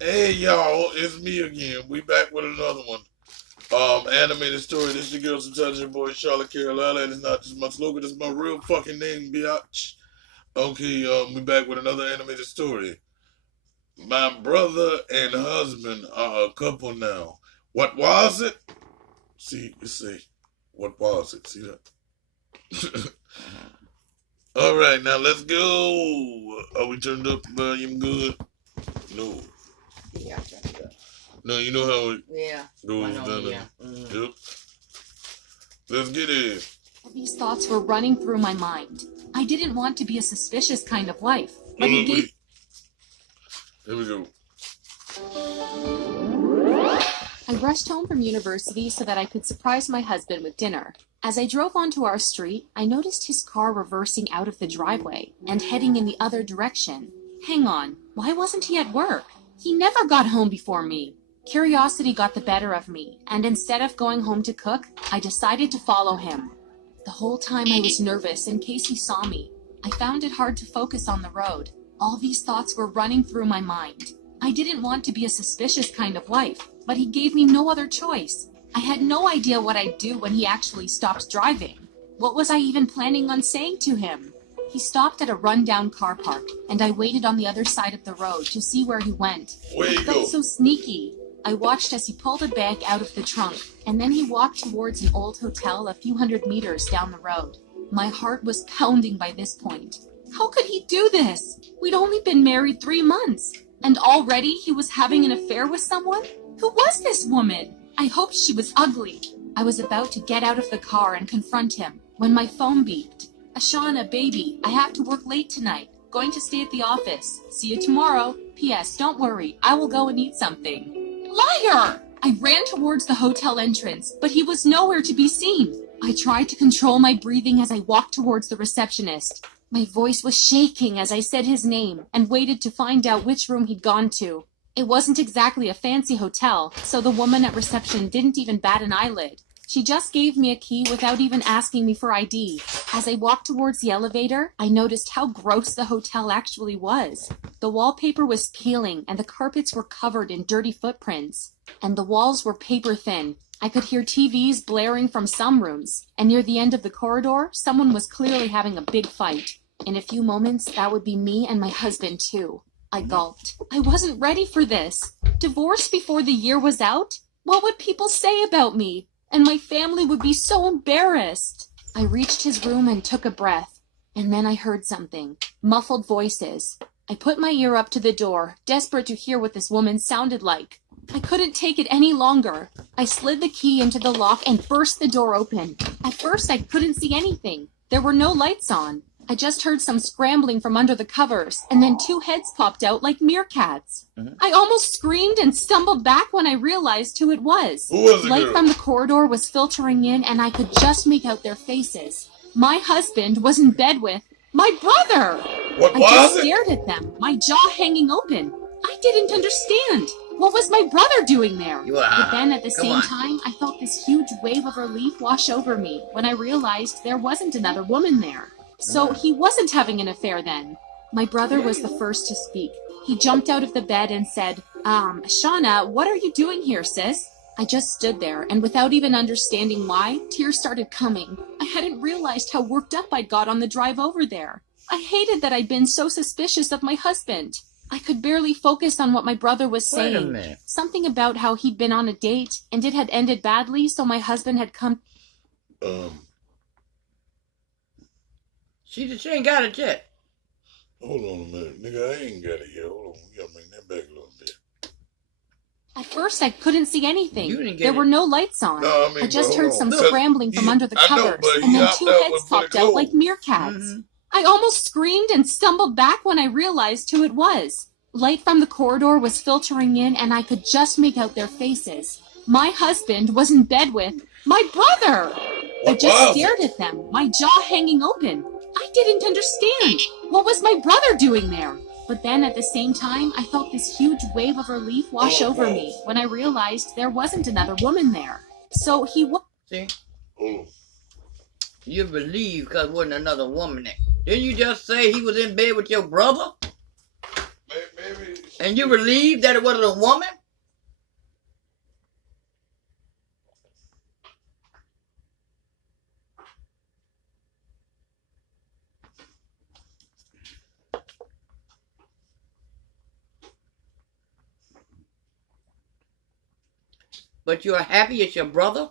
Hey y'all, it's me again. We back with another one. Animated story. This your girl, sometimes your boy Charlotte Carolina, and it's not just my slogan, it's my real fucking name, biatch. Okay, we back with another animated story. My brother and husband are a couple now. What was it? See, you see. What was it? See that? Alright, now let's go. Are we turned up the volume good? No. Yeah, that's good. No, you know how it Yeah. goes I know, down yeah. there. Yep. Let's get it. These thoughts were running through my mind. I didn't want to be a suspicious kind of wife, but he gave. Here we go. I rushed home from university so that I could surprise my husband with dinner. As I drove onto our street, I noticed his car reversing out of the driveway and heading in the other direction. Hang on, why wasn't he at work? He never got home before me. Curiosity got the better of me, and instead of going home to cook, I decided to follow him. The whole time I was nervous in case he saw me. I found it hard to focus on the road. All these thoughts were running through my mind. I didn't want to be a suspicious kind of wife, but he gave me no other choice. I had no idea what I'd do when he actually stopped driving. What was I even planning on saying to him? He stopped at a rundown car park, and I waited on the other side of the road to see where he went. Where you I felt go? so sneaky. I watched as he pulled a bag out of the trunk, and then he walked towards an old hotel a few hundred meters down the road. My heart was pounding by this point. How could he do this? We'd only been married 3 months, and already he was having an affair with someone? Who was this woman? I hoped she was ugly. I was about to get out of the car and confront him when my phone beeped. Ashana, baby, I have to work late tonight. Going to stay at the office. See you tomorrow. P.S. Don't worry, I will go and eat something. Liar! I ran towards the hotel entrance, but he was nowhere to be seen. I tried to control my breathing as I walked towards the receptionist. My voice was shaking as I said his name and waited to find out which room he'd gone to. It wasn't exactly a fancy hotel, so the woman at reception didn't even bat an eyelid. She just gave me a key without even asking me for ID. As I walked towards the elevator, I noticed how gross the hotel actually was. The wallpaper was peeling and the carpets were covered in dirty footprints. And the walls were paper thin. I could hear TVs blaring from some rooms. And near the end of the corridor, someone was clearly having a big fight. In a few moments, that would be me and my husband too. I gulped. I wasn't ready for this. Divorced before the year was out? What would people say about me? And my family would be so embarrassed. I reached his room and took a breath. And then I heard something. Muffled voices. I put my ear up to the door, desperate to hear what this woman sounded like. I couldn't take it any longer. I slid the key into the lock and burst the door open. At first, I couldn't see anything. There were no lights on. I just heard some scrambling from under the covers, and then 2 heads popped out like meerkats. I almost screamed and stumbled back when I realized who it was. Who was it, Light girl? from the corridor was filtering in, and I could just make out their faces. My husband was in bed with my brother! What I just was it? stared at them, my jaw hanging open. I didn't understand. What was my brother doing there? But then at the same time, I felt this huge wave of relief wash over me when I realized there wasn't another woman there. So he wasn't having an affair then. My brother was the first to speak. He jumped out of the bed and said, Shauna, what are you doing here, sis? I just stood there, and without even understanding why, tears started coming. I hadn't realized how worked up I'd got on the drive over there. I hated that I'd been so suspicious of my husband. I could barely focus on what my brother was saying. Wait a minute. Something about how he'd been on a date, and it had ended badly, so my husband had come. She ain't got it yet. Hold on a minute, nigga. I ain't got it yet. Hold on. We gotta make that back a little bit. At first, I couldn't see anything. You didn't get There it. were no lights on. No, I mean, I just but heard hold some on. scrambling from under the I know, covers, but and he then hopped 2 out heads with popped pretty out like clothes. meerkats. I almost screamed and stumbled back when I realized who it was. Light from the corridor was filtering in, and I could just make out their faces. My husband was in bed with my brother! I What just was stared it? at them, my jaw hanging open. I didn't understand. What was my brother doing there? But then at the same time, I felt this huge wave of relief wash over me when I realized there wasn't another woman there. So he was. See? Hold on. You believe because wasn't another woman there. Didn't you just say he was in bed with your brother? Maybe And you relieved that it wasn't a woman? But you're happy it's your brother?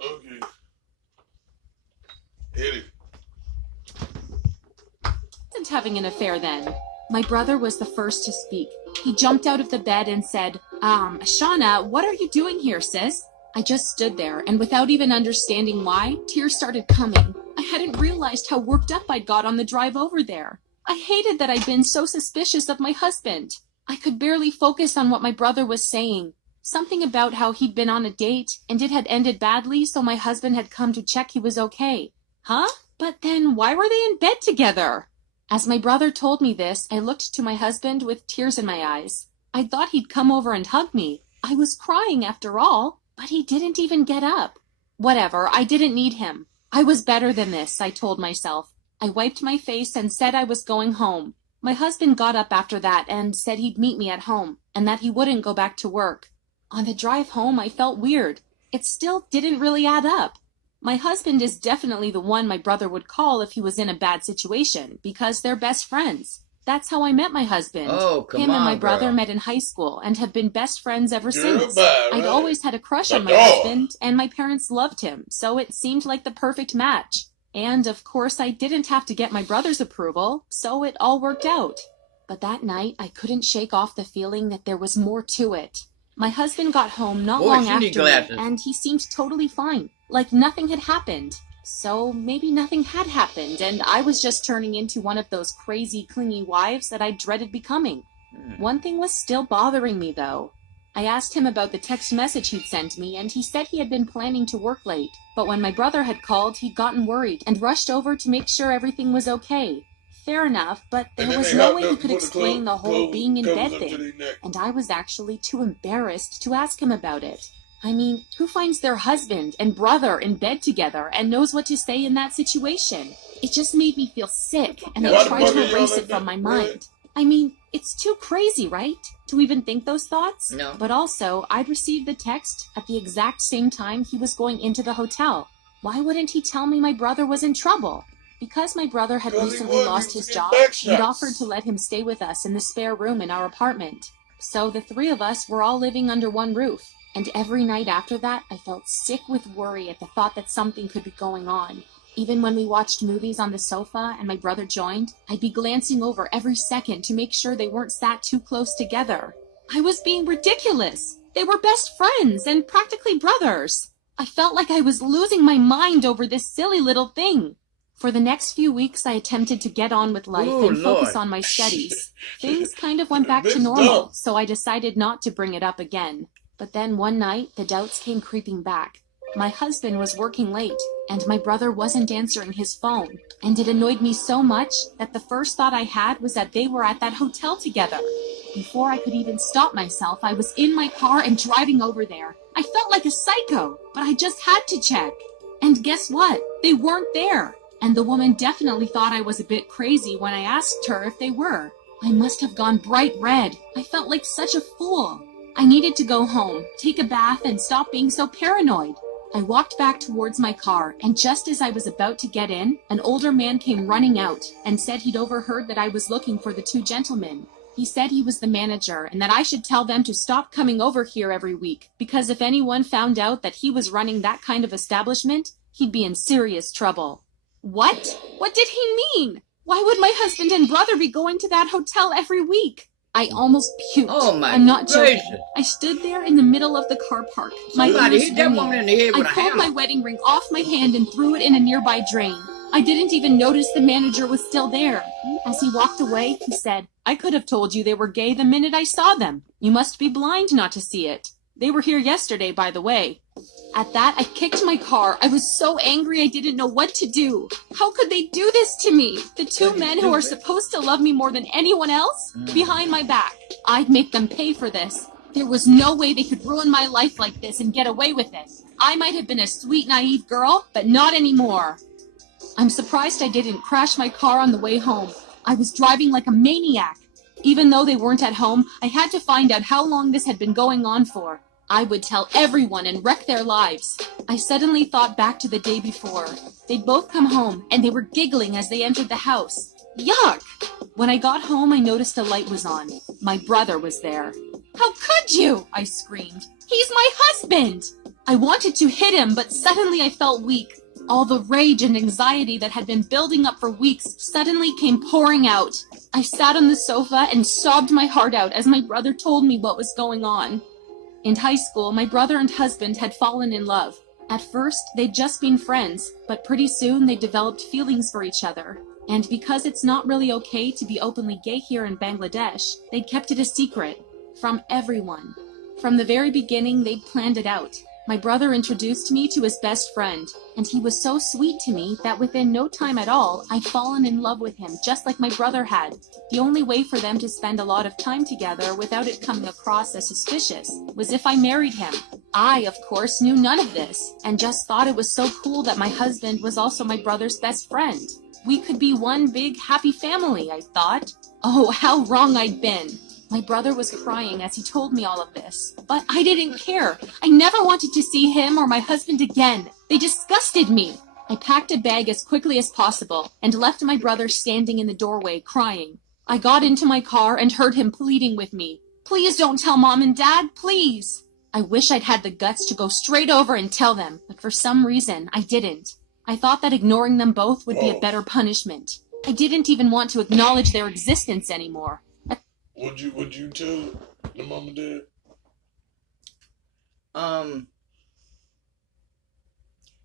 Okay. Hit it. Wasn't having an affair then. My brother was the first to speak. He jumped out of the bed and said, Shauna, what are you doing here, sis? I just stood there, and without even understanding why, tears started coming. I hadn't realized how worked up I'd got on the drive over there. I hated that I'd been so suspicious of my husband. I could barely focus on what my brother was saying. Something about how he'd been on a date, and it had ended badly, so my husband had come to check he was okay. Huh? But then why were they in bed together? As my brother told me this, I looked to my husband with tears in my eyes. I thought he'd come over and hug me. I was crying after all, but he didn't even get up. Whatever, I didn't need him. I was better than this, I told myself. I wiped my face and said I was going home. My husband got up after that and said he'd meet me at home, and that he wouldn't go back to work. On the drive home, I felt weird. It still didn't really add up. My husband is definitely the one my brother would call if he was in a bad situation, because they're best friends. That's how I met my husband. Oh, come Him on, and my brother girl. met in high school and have been best friends ever Goodbye, since. right? I'd always had a crush on my The door. husband, and my parents loved him, so it seemed like the perfect match. And, of course, I didn't have to get my brother's approval, so it all worked out. But that night, I couldn't shake off the feeling that there was more to it. My husband got home not Boy, long she after need me, glasses. and he seemed totally fine, like nothing had happened. So maybe nothing had happened, and I was just turning into one of those crazy, clingy wives that I dreaded becoming. One thing was still bothering me, though. I asked him about the text message he'd sent me, and he said he had been planning to work late. But when my brother had called, he'd gotten worried and rushed over to make sure everything was okay. Fair enough, but And there then was they no help way them he could put the explain the whole clothes- being in covers bed up to thing. their neck. And I was actually too embarrassed to ask him about it. I mean, who finds their husband and brother in bed together and knows what to say in that situation? It just made me feel sick, and Why I the tried fuck to are y'all erase like it from that, my right? mind. I mean, it's too crazy, right? To even think those thoughts? No. But also, I'd received the text at the exact same time he was going into the hotel. Why wouldn't he tell me my brother was in trouble? Because my brother had Because he recently was, lost he was his getting job, back he'd shots. offered to let him stay with us in the spare room in our apartment. So the three of us were all living under one roof. And every night after that, I felt sick with worry at the thought that something could be going on. Even when we watched movies on the sofa and my brother joined, I'd be glancing over every second to make sure they weren't sat too close together. I was being ridiculous. They were best friends and practically brothers. I felt like I was losing my mind over this silly little thing. For the next few weeks, I attempted to get on with life Ooh, and focus Lord. on my studies. Things kind of went back to Bitch, normal, dumb. so I decided not to bring it up again. But then one night, the doubts came creeping back. My husband was working late, and my brother wasn't answering his phone. And it annoyed me so much that the first thought I had was that they were at that hotel together. Before I could even stop myself, I was in my car and driving over there. I felt like a psycho, but I just had to check. And guess what? They weren't there. And the woman definitely thought I was a bit crazy when I asked her if they were. I must have gone bright red. I felt like such a fool. I needed to go home, take a bath, and stop being so paranoid. I walked back towards my car, and just as I was about to get in, an older man came running out and said he'd overheard that I was looking for the two gentlemen. He said he was the manager and that I should tell them to stop coming over here every week, because if anyone found out that he was running that kind of establishment, he'd be in serious trouble. What? What did he mean? Why would my husband and brother be going to that hotel every week? I almost puked. Oh, my I'm not gracious. joking. I stood there in the middle of the car park. My Somebody ears hit that ringing. woman in the head I with a pulled my hammer. wedding ring off my hand and threw it in a nearby drain. I didn't even notice the manager was still there. As he walked away, he said, "I could have told you they were gay the minute I saw them. You must be blind not to see it." They were here yesterday, by the way. At that, I kicked my car. I was so angry I didn't know what to do. How could they do this to me? The two men who are supposed to love me more than anyone else? Behind my back. I'd make them pay for this. There was no way they could ruin my life like this and get away with it. I might have been a sweet, naive girl, but not anymore. I'm surprised I didn't crash my car on the way home. I was driving like a maniac. Even though they weren't at home, I had to find out how long this had been going on for. I would tell everyone and wreck their lives. I suddenly thought back to the day before. They'd both come home, and they were giggling as they entered the house. Yuck! When I got home, I noticed a light was on. My brother was there. How could you? I screamed. He's my husband! I wanted to hit him, but suddenly I felt weak. All the rage and anxiety that had been building up for weeks suddenly came pouring out. I sat on the sofa and sobbed my heart out as my brother told me what was going on. In high school, my brother and husband had fallen in love. At first, they'd just been friends, but pretty soon they developed feelings for each other. And because it's not really okay to be openly gay here in Bangladesh, they'd kept it a secret. From everyone. From the very beginning, they'd planned it out. My brother introduced me to his best friend, and he was so sweet to me that within no time at all, I'd fallen in love with him just like my brother had. The only way for them to spend a lot of time together without it coming across as suspicious was if I married him. I, of course, knew none of this, and just thought it was so cool that my husband was also my brother's best friend. We could be one big, happy family, I thought. Oh, how wrong I'd been. My brother was crying as he told me all of this, but I didn't care. I never wanted to see him or my husband again. They disgusted me. I packed a bag as quickly as possible and left my brother standing in the doorway crying. I got into my car and heard him pleading with me. Please don't tell Mom and Dad, please. I wish I'd had the guts to go straight over and tell them, but for some reason I didn't. I thought that ignoring them both would be a better punishment. I didn't even want to acknowledge their existence anymore. Would you tell the mom and dad?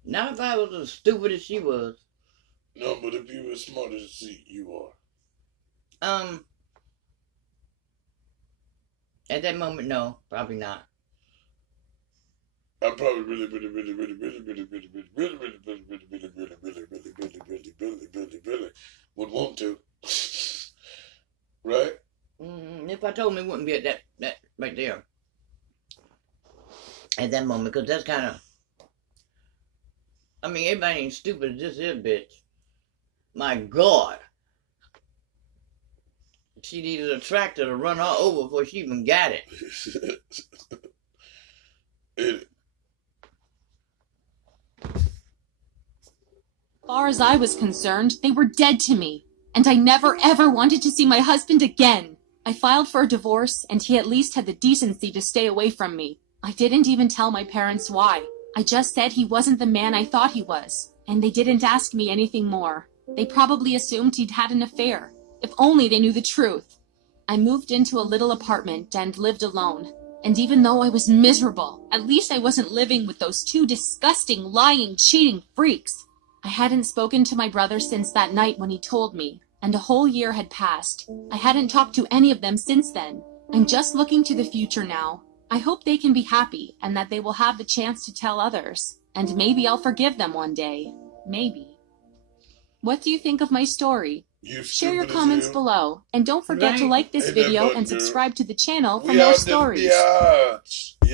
Not if I was as stupid as she was. No, but if you were as smart as you are. At that moment, no, probably not. I probably really would want to. Right? If I told him, it wouldn't be at that right there. At that moment, because that's kind of... I mean, everybody ain't stupid as this is, bitch. My God. She needed a tractor to run her over before she even got it. As far as I was concerned, they were dead to me, and I never ever wanted to see my husband again. I filed for a divorce, and he at least had the decency to stay away from me. I didn't even tell my parents why. I just said he wasn't the man I thought he was, and they didn't ask me anything more. They probably assumed he'd had an affair. If only they knew the truth. I moved into a little apartment and lived alone. And even though I was miserable, at least I wasn't living with those two disgusting, lying, cheating freaks. I hadn't spoken to my brother since that night when he told me, and a whole year had passed. I hadn't talked to any of them since then. I'm just looking to the future now. I hope they can be happy and that they will have the chance to tell others. And maybe I'll forgive them one day. Maybe. What do you think of my story? Share your comments below, and don't forget to like this video and subscribe to the channel for more stories.